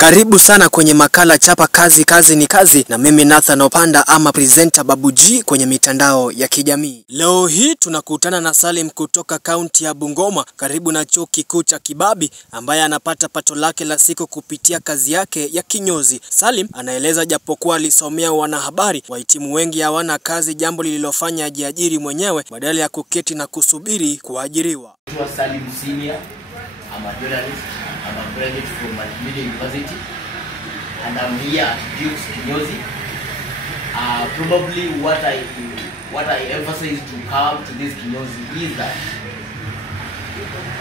Karibu sana kwenye makala Chapa Kazi Kazi ni Kazi, na mimi Nathan Opanda ama presenter Babu G kwenye mitandao ya kijamii. Leo hii tunakutana na Salim kutoka kaunti ya Bungoma karibu na chuo kikuu cha Kibabi, ambaye anapata pato lake la siku kupitia kazi yake ya kinyozi. Salim anaeleza japokuwa alisomea wanahabari, wahitimu wengi hawana kazi, jambo lililofanya ajiajiri mwenyewe badala ya kuketi na kusubiri kuajiriwa. Salim Senior, I'm a journalist. I'm a graduate from Multimedia University, and I'm here at Duke's Kinyozi. Probably what I emphasize to come to this Kinyozi is that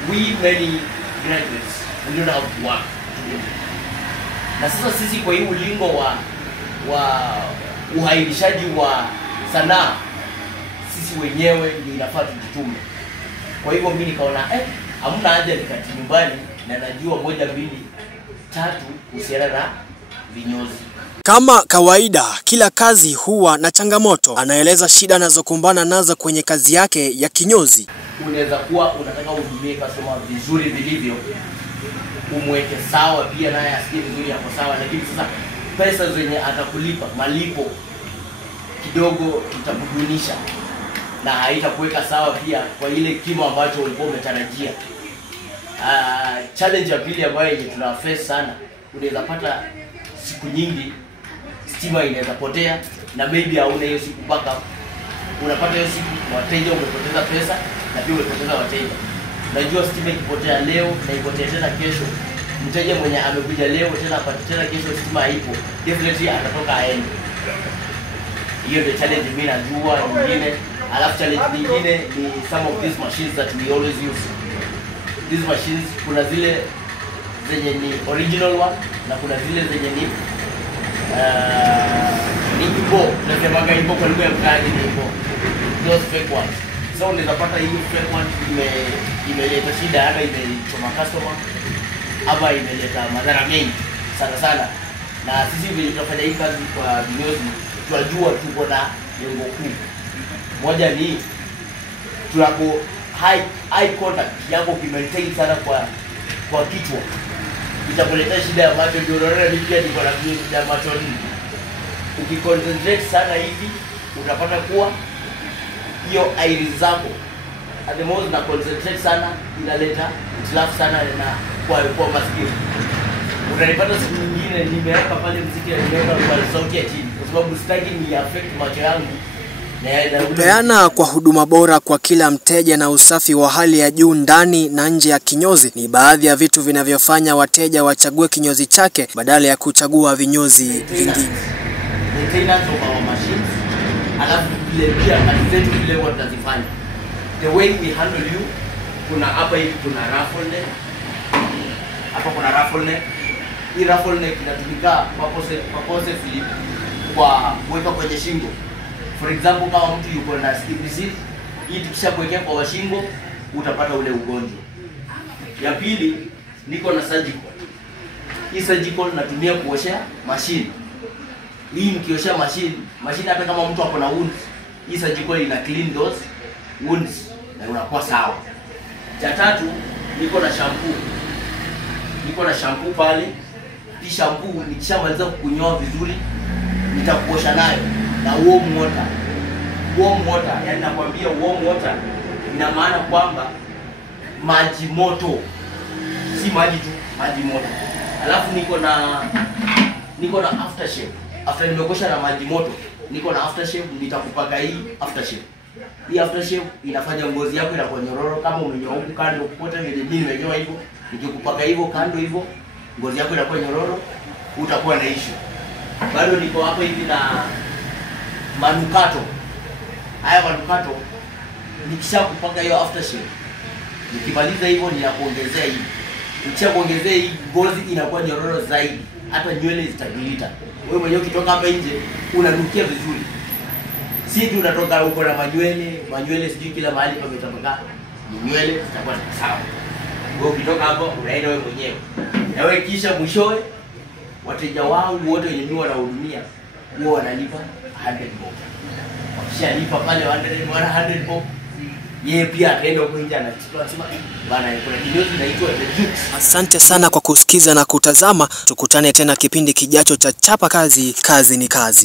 we many graduates, we don't have work to do. Na sasa sisi kwa hii ulingo wa uhairishaji wa sanaa, sisi wenyewe ndio inafaa tujitume. Kwa hivyo mimi nikaona hamna haja nikati nyumbani na najua 1, 2, 3 kuhusiana na vinyozi. Kama kawaida, kila kazi huwa na changamoto. Anaeleza shida anazokumbana nazo kwenye kazi yake ya kinyozi. Unaweza kuwa unataka uhudumie customer vizuri vilivyo, umweke sawa pia naye asikie vizuri hapo sawa, lakini sasa pesa zenye atakulipa, malipo kidogo itakudunisha na haitakuweka sawa pia kwa ile kimo ambacho ulikuwa umetarajia. Challenge ya pili ambayo tuna face sana, unaweza pata siku nyingi stima inaweza potea na maybe hauna hiyo siku backup. Unapata hiyo siku wateja, umepoteza pesa na pia umepoteza wateja. Najua stima ikipotea leo na ipotea tena kesho, mteja mwenye amekuja leo tena apate tena kesho stima haipo, definitely atatoka aende. Hiyo ndio challenge mimi najua nyingine. Alafu challenge nyingine ni some of these machines that we always use. These machines, kuna zile zenye ni original one na kuna zile zenye ni ipo, tunasemaga ipo kwa lugha ya mtaani ni ipo, those fake ones. So unaweza pata hiyo fake one imeleta shida, hata imechoma customer ama imeleta madhara mengi sana. Na sisi vile tunafanya hii kazi kwa vinyozi, tunajua tuko na lengo kuu. Moja ni tunapo high contact yako kimaintain sana kwa kichwa, itakuletea shida ya macho. Ndio unaona pia niko na shida ya macho. Ukiconcentrate sana hivi utapata kuwa hiyo iris zako at the most na concentrate sana inaleta itilafu sana na kwa masikio. Utanipata siku nyingine nimeweka pale muziki na nimeweka kwa sauti ya chini kwa sababu sitaki ni affect macho yangu. Kupeana kwa huduma bora kwa kila mteja na usafi wa hali ya juu ndani na nje ya kinyozi ni baadhi ya vitu vinavyofanya wateja wachague kinyozi chake badala ya kuchagua vinyozi vingine. Maintenance of our machines, alafu pia kazi vile watazifanya. The way we handle you, kuna hapa hivi kuna raffle neck. Hapa kuna raffle neck. Hii raffle neck inatumika purposefully kwa kuweka kwenye shingo. For example, kama mtu yuko na skin disease, hii tukishakuwekea kwa shingo utapata ule ugonjwa. Ya pili, niko na surgical. Hii surgical natumia kuoshea machine. Hii nikioshea machine hata kama mtu ako na wounds, hii surgical ina clean those wounds na unakuwa sawa. Ya tatu, niko na shampoo. Niko na shampoo pale. Hii shampoo nikishamaliza kukunyoa vizuri, nitakuosha nayo na warm water. Warm water, yani nakwambia warm water ina maana kwamba maji moto, si maji tu, maji moto. Alafu niko na aftershave. After nimekosha na maji moto, niko na aftershave, nitakupaka hii aftershave. Hii aftershave inafanya ngozi yako inakuwa nyororo. Kama umenyoa huku kando popote vile mimi nimenyoa hivyo, nikikupaka hivyo kando hivyo, ngozi yako inakuwa nyororo, utakuwa na issue. Bado niko hapa hivi na manukato. Haya manukato nikishakupaka hiyo aftershave, nikimaliza hivyo ninakuongezea hivi. Nikishakuongezea hii, ngozi inakuwa nyororo zaidi, hata nywele zitagilita. Wewe mwenyewe ukitoka hapa nje unanukia vizuri. Si tu unatoka huko na manywele sijui kila mahali pametapakaa. Nywele zitakuwa sawa. Wewe ukitoka hapo unaenda wewe mwenyewe. Na wewe kisha mwishowe wateja wangu wote wenye mimi wanahudumia huwa wanalipa 100 bob. Wakishalipa pale 100 bob, yeye pia ataenda huko nje anachukua anasema bana kuna kinyozi inaitwa The Jukes. Asante sana kwa kusikiza na kutazama. Tukutane tena kipindi kijacho cha Chapa Kazi, Kazi ni Kazi.